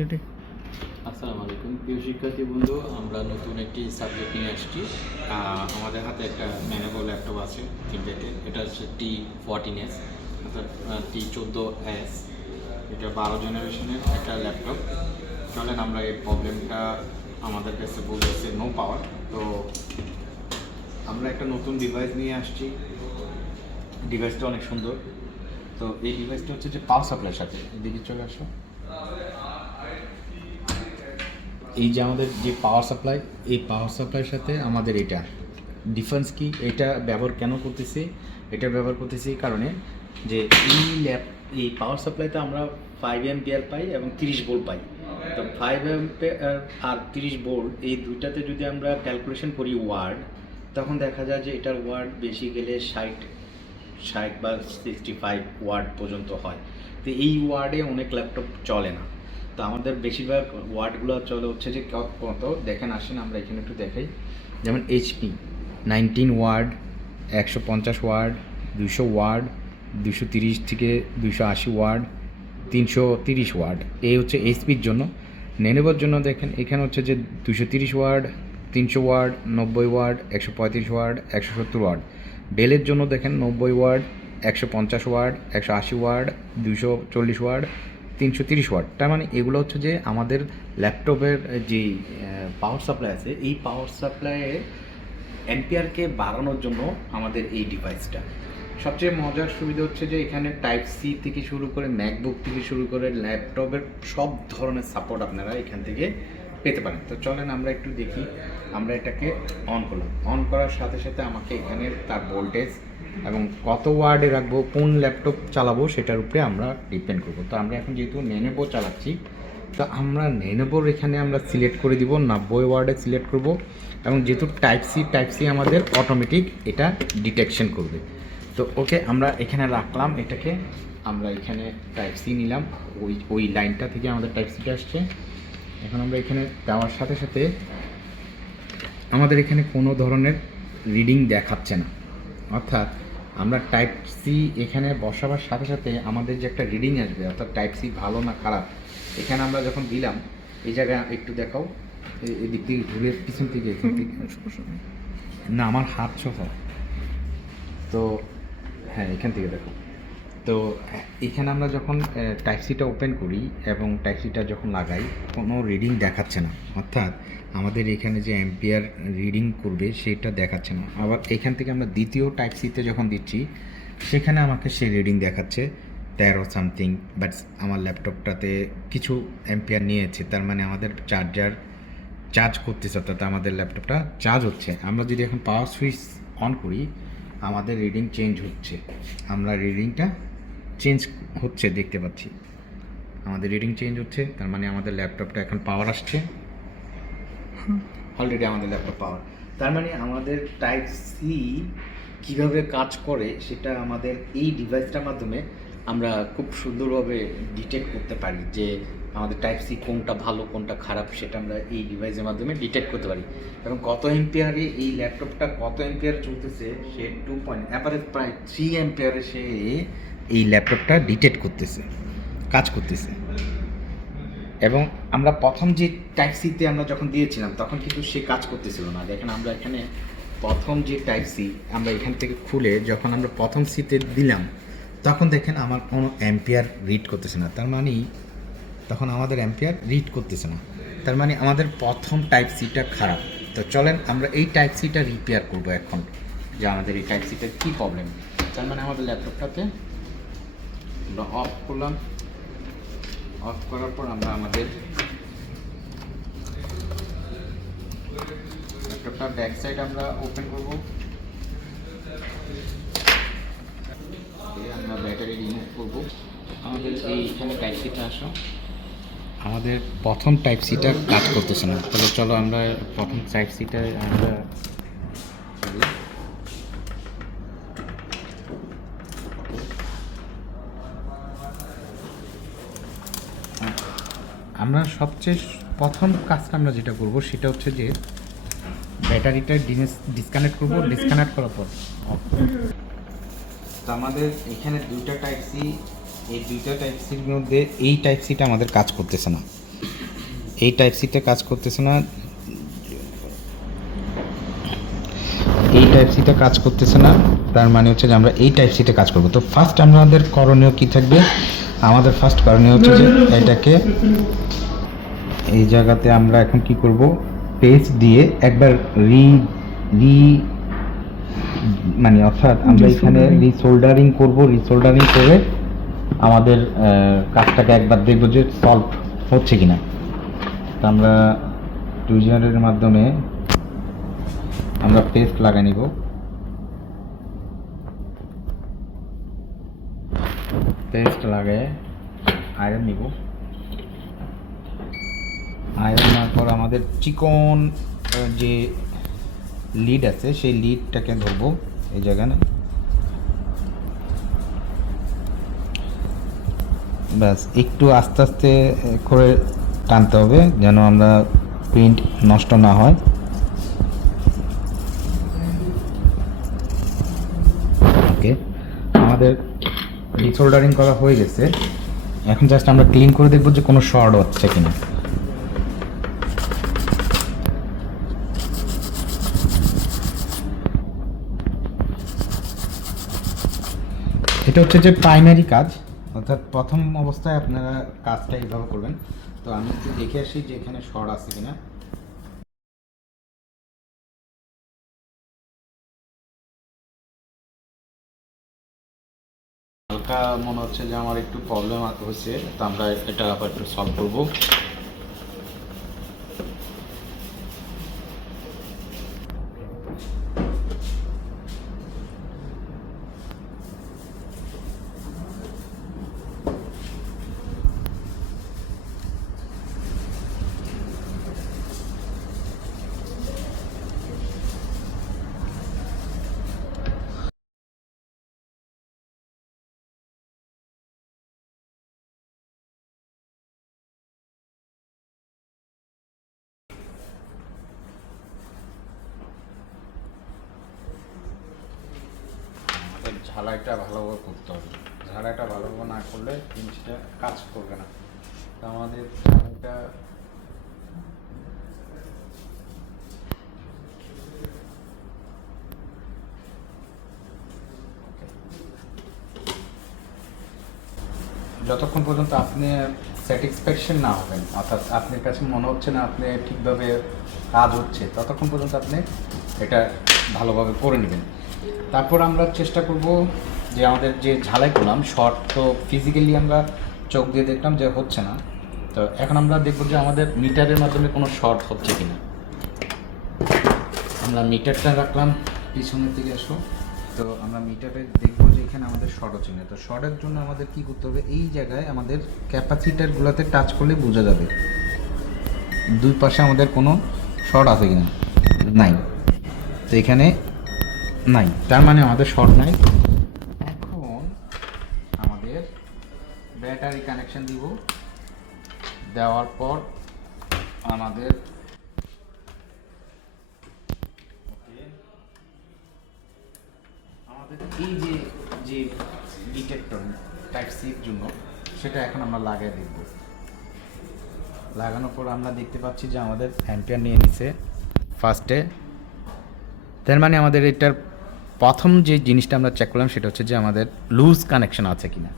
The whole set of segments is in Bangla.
রেডি আসসালামু আলাইকুম। প্রিয় শিক্ষার্থী বন্ধু, আমরা নতুন একটি সাবজেক্ট নিয়ে আসছি। আমাদের হাতে একটা ম্যানেবল ল্যাপটপ আছে তিনটাতে এটা হচ্ছে টি ফোরটিন এস অর্থাৎ টি চোদ্দ এস এটা বারো জেনারেশনের একটা ল্যাপটপ চলেন আমরা এই প্রবলেমটা আমাদের কাছে বলতেছে নো পাওয়ার তো আমরা একটা নতুন ডিভাইস নিয়ে আসছি। ডিভাইসটা অনেক সুন্দর। তো এই ডিভাইসটা হচ্ছে যে পাওয়ার সাপ্লাইয়ের সাথে। এদিকে চলে আসো। এই যে আমাদের যে পাওয়ার সাপ্লাই এই পাওয়ার সাপ্লাইয়ের সাথে আমাদের এটা ডিফারেন্স কি? এটা ব্যবহার কেন করতেছি? এটা ব্যবহার করতেছি এই কারণে যে এই ল্যাপ এই পাওয়ার সাপ্লাইতে আমরা ফাইভ এম্পিয়ার পাই এবং তিরিশ ভোল্ট পাই। তো ফাইভ এম্পিয়ার আর তিরিশ ভোল্ট এই দুইটাতে যদি আমরা ক্যালকুলেশন করি ওয়ার্ড তখন দেখা যায় যে এটার ওয়ার্ড বেশি গেলে ষাট ষাট বা সিক্সটি ফাইভ ওয়ার্ড পর্যন্ত হয়। তো এই ওয়ার্ডে অনেক ল্যাপটপ চলে না। তো আমাদের বেশিরভাগ ওয়ার্ডগুলো চলে হচ্ছে যে কত- দেখেন, আসেন, আমরা এখানে একটু দেখাই। যেমন এইচপি নাইনটিন ওয়ার্ড, একশো পঞ্চাশ ওয়ার্ড দুশো ওয়ার্ড দুশো তিরিশ থেকে দুশো আশি ওয়ার্ড, তিনশো তিরিশ ওয়ার্ড। এই হচ্ছে এইচপির জন্য। নেনেবার জন্য দেখেন, এখানে হচ্ছে যে দুশো তিরিশ ওয়ার্ড, তিনশো ওয়ার্ড, নব্বই ওয়ার্ড, একশো পঁয়ত্রিশ ওয়ার্ড, একশো সত্তর ওয়ার্ড। ডেলের জন্য দেখেন, নব্বই ওয়ার্ড, একশো পঞ্চাশ ওয়ার্ড, একশো আশি ওয়ার্ড দুশো চল্লিশ ওয়ার্ড তিনশো তিরিশ ওয়াট। তার মানে এগুলো হচ্ছে যে আমাদের ল্যাপটপের যে পাওয়ার সাপ্লাই আছে, এই পাওয়ার সাপ্লাইয়ে অ্যাম্পিয়ারকে বাড়ানোর জন্য আমাদের এই ডিভাইসটা সবচেয়ে মজার সুবিধা হচ্ছে যে এখানে টাইপ সি থেকে শুরু করে ম্যাকবুক থেকে শুরু করে ল্যাপটপের সব ধরনের সাপোর্ট আপনারা এখান থেকে পেতে পারেন। তো চলেন আমরা একটু দেখি, আমরা এটাকে অন করলাম। অন করার সাথে সাথে আমাকে এখানে তার ভোল্টেজ এবং কত ওয়ার্ডে রাখব, কোন ল্যাপটপ চালাবো সেটার উপরে আমরা ডিপেন্ড করব। তো আমরা এখন যেহেতু নেনেবো চালাচ্ছি, তো আমরা নেনেবোর এখানে আমরা সিলেক্ট করে দিব, নব্বই ওয়ার্ডে সিলেক্ট করব এবং যেহেতু টাইপ সি টাইপ সি আমাদের অটোমেটিক এটা ডিটেকশন করবে। তো ওকে আমরা এখানে রাখলাম, এটাকে আমরা এখানে টাইপ সি নিলাম, ওই ওই লাইনটা থেকে আমাদের টাইপ সিটা আসছে। এখন আমরা এখানে দেওয়ার সাথে সাথে আমাদের এখানে কোনো ধরনের রিডিং দেখাচ্ছে না। অর্থাৎ আমরা টাইপ সি এখানে বসাবার সাথে সাথে আমাদের যে একটা রিডিং আসবে অর্থাৎ টাইপ সি ভালো না খারাপ এখানে আমরা যখন দিলাম এই জায়গায় একটু দেখাও এদিক থেকে ঘুরে পিছন থেকে এখান থেকে। না আমার হাত সহ তো হ্যাঁ এখান থেকে দেখো। তো, এখানে আমরা যখন টাইপ সিটা ওপেন করি এবং টাইপ সিটা যখন লাগাই, কোনো রিডিং দেখাচ্ছে না। অর্থাৎ আমাদের এখানে যে অ্যাম্পিয়ার রিডিং করবে, সেটা দেখাচ্ছে না। আবার এখান থেকে আমরা দ্বিতীয় টাইপ সিতে যখন দিচ্ছি, সেখানে আমাকে সেই রিডিং দেখাচ্ছে, তেরো সামথিং বাট আমার ল্যাপটপটাতে কিছু অ্যাম্পিয়ার নিয়েছে। তার মানে আমাদের চার্জার চার্জ করতেছে, অর্থাৎ আমাদের ল্যাপটপটা চার্জ হচ্ছে। আমরা যদি এখন পাওয়ার সুইচ অন করি, আমাদের রিডিং চেঞ্জ হচ্ছে। আমরা রিডিংটা চেঞ্জ হচ্ছে, দেখতে পাচ্ছি। আমাদের রিডিং চেঞ্জ হচ্ছে, তার মানে আমাদের ল্যাপটপটা এখন পাওয়ার আসছে। অলরেডি আমাদের ল্যাপটপ পাওয়ার তার মানে আমাদের টাইপ সি কীভাবে কাজ করে, সেটা আমাদের এই ডিভাইসটার মাধ্যমে আমরা খুব সুন্দরভাবে ডিটেক্ট করতে পারি যে আমাদের টাইপ সি কোনটা ভালো, কোনটা খারাপ সেটা আমরা এই ডিভাইসের মাধ্যমে ডিটেক্ট করতে পারি। এবং কত এম্পিয়ারে এই ল্যাপটপটা কত এম্পিয়ার চলতেছে সে টু পয়েন্ট অ্যাভারেজ প্রায় থ্রি এম্পিয়ারে সে এই ল্যাপটপটা ডিটেক্ট করতেছে, কাজ করতেছে। এবং আমরা প্রথম যে টাইপ সিতে আমরা যখন দিয়েছিলাম, তখন কিন্তু সে কাজ করতেছিল না। দেখেন আমরা এখানে প্রথম যে টাইপ সি আমরা এখান থেকে খুলে যখন আমরা প্রথম সিতে দিলাম তখন দেখেন আমার কোনো অ্যাম্পিয়ার রিড করতেছে না। তার মানে তখন আমাদের অ্যাম্পিয়ার রিড করতেছে না। তার মানে আমাদের প্রথম টাইপ সিটা খারাপ। তো চলেন আমরা এই টাইপ সিটা রিপেয়ার করব এখন, যে আমাদের এই টাইপ সিটার কী প্রবলেম তার মানে আমাদের ল্যাপটপটাতে আমরা অফ করলাম। অফ করার পর আমরা আমাদের ল্যাপটপটার ব্যাক সাইড আমরা ওপেন করব। আমরা ব্যাটারি রিমুভ করব। আমাদের এইখানে টাইপ সিটা আসো। আমাদের প্রথম টাইপ সিটা কাজ করতেছে না। তাহলে চলো আমরা প্রথম টাইপ সিটা আমরা আমরা সবচেয়ে প্রথম কাজটা আমরা যেটা করব সেটা হচ্ছে যে ব্যাটারিটা ডিসকানেক্ট করব। ডিসকানেক্ট করার পর। তো আমাদের এখানে দুইটা টাইপ সি এই দুইটা টাইপ সির মধ্যে এই টাইপ সিটা আমাদের কাজ করতেছে না। এই টাইপ সিটা কাজ করতেছে না, এই টাইপ সিটা কাজ করতেছে না, তার মানে হচ্ছে যে আমরা এই টাইপ সিতে কাজ করব। তো ফার্স্ট আমাদের করণীয় কি থাকবে? আমাদের ফার্স্ট করণীয় হচ্ছে যে এটাকে এই জায়গাতে আমরা এখন কি করব? পেজ দিয়ে একবার রি রি মানে অর্থাৎ আমরা এখানে রিসোল্ডারিং করব রিসোল্ডারিং করে আমাদের কাজটাকে একবার দেখব যে সলভ হচ্ছে কিনা। তো আমরা টুইজারের মাধ্যমে আমরা পেস্ট লাগাই নিব। পেস্ট লাগে আয়রন নিব। আয়রন নেওয়ার পর আমাদের চিকন যে লিড আছে, সেই লিডটাকে ধরবো এই জায়গায় ব্যাস, একটু আস্তে আস্তে করে টানতে হবে যেন আমরা প্রিন্ট নষ্ট না হয়। ওকে আমাদের রিসোল্ডারিং করা হয়ে গেছে। এখন জাস্ট আমরা ক্লিন করে দেখব যে কোনো শর্ট হচ্ছে কিনা। এটা হচ্ছে যে প্রাইমারি কাজ, অর্থাৎ প্রথম অবস্থায় আপনারা কাজটা এইভাবে করবেন। তো আমি একটু দেখে আসি যে এখানে শর্ট আছে কিনা। হালকা মনে হচ্ছে যে আমার একটু প্রবলেম হচ্ছে, তো আমরা এটা আবার একটু সলভ করব। ঝালাইটা ভালোভাবে করতে হবে। ঝালাইটা ভালোভাবে না করলে জিনিসটা কাজ করবে না। তো আমাদের ঝালাইটা যতক্ষণ পর্যন্ত আপনি স্যাটিসফ্যাকশন না হবেন, অর্থাৎ আপনার কাছে মনে হচ্ছে না আপনি ঠিকভাবে কাজ হচ্ছে, ততক্ষণ পর্যন্ত আপনি এটা ভালোভাবে করে নেবেন। তারপর আমরা চেষ্টা করব যে আমাদের যে ঝালাই করলাম শর্ট তো ফিজিক্যালি আমরা চোখ দিয়ে দেখলাম যে হচ্ছে না। তো এখন আমরা দেখব যে আমাদের মিটারের মাধ্যমে কোনো শর্ট হচ্ছে কি না আমরা মিটারটা রাখলাম, পিছনের দিকে আসো। তো আমরা মিটারে দেখব যে এখানে আমাদের শর্ট হচ্ছে না তো শর্টের জন্য আমাদের কি করতে হবে? এই জায়গায় আমাদের ক্যাপাসিটারগুলোতে টাচ করলে বোঝা যাবে দুই পাশে আমাদের কোনো শর্ট আছে কিনা। নাই। তো এখানে নাই। তার মানে আমাদের শর্ট নাই। এখন আমাদের ব্যাটারি কানেকশন দিব। দেওয়ার পর আমাদের আমাদের এই যে যে ডিটেক্টর টাইপ সির জন্য, সেটা এখন আমরা লাগাই দেখব। লাগানোর পর আমরা দেখতে পাচ্ছি যে আমাদের অ্যাম্পিয়ার নিয়ে নিছে ফার্স্টে তার মানে আমাদের এটার প্রথম যে জিনিসটা আমরা চেক করলাম সেটা হচ্ছে যে আমাদের লুজ কানেকশন আছে কিনা।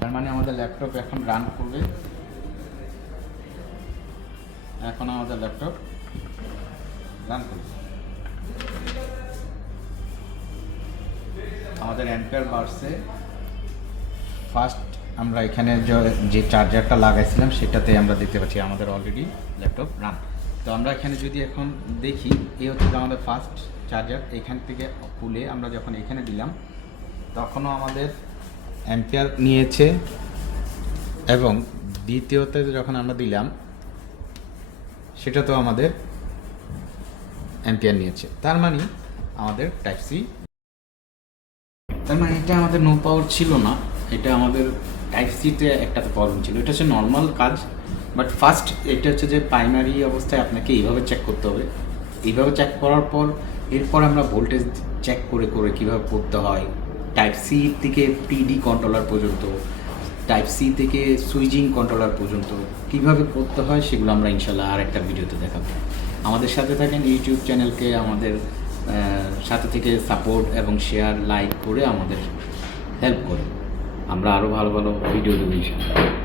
তার মানে আমাদের ল্যাপটপ এখন রান করবে। এখন আমাদের ল্যাপটপ রান করবে। আমাদের অ্যাম্পিয়ার বাড়ছে। ফার্স্ট আমরা এখানে যে- চার্জারটা লাগাইছিলাম, সেটাতে আমরা দেখতে পাচ্ছি আমাদের অলরেডি ল্যাপটপ রান তো আমরা এখানে যদি এখন দেখি, এই হচ্ছে আমাদের ফার্স্ট চার্জার এখান থেকে খুলে আমরা যখন এখানে দিলাম, তখনও আমাদের অ্যাম্পিয়ার নিয়েছে এবং দ্বিতীয়তে যখন আমরা দিলাম সেটা তো আমাদের অ্যাম্পিয়ার নিয়েছে। তার মানে আমাদের টাইপ সি তার মানে এটা আমাদের নো পাওয়ার ছিল না, এটা আমাদের টাইপ সিতে একটা প্রবলেম ছিল। এটা হচ্ছে নর্মাল কাজ বাট ফার্স্ট এটা হচ্ছে যে প্রাইমারি অবস্থায় আপনাকে এইভাবে চেক করতে হবে। এইভাবে চেক করার পর, এরপর আমরা ভোল্টেজ চেক করে করে কীভাবে করতে হয়। টাইপ সি থেকে পিডি কন্ট্রোলার পর্যন্ত টাইপ সি থেকে সুইচিং কন্ট্রোলার পর্যন্ত কীভাবে করতে হয়, সেগুলো আমরা ইনশাল্লাহ আর একটা ভিডিওতে দেখাবো। আমাদের সাথে থাকেন ইউটিউব চ্যানেলকে আমাদের সাথে থেকে সাপোর্ট এবং শেয়ার লাইক করে আমাদের হেল্প করে আমরা আরও ভালো ভালো ভিডিও দেবো ইনশাল্লাহ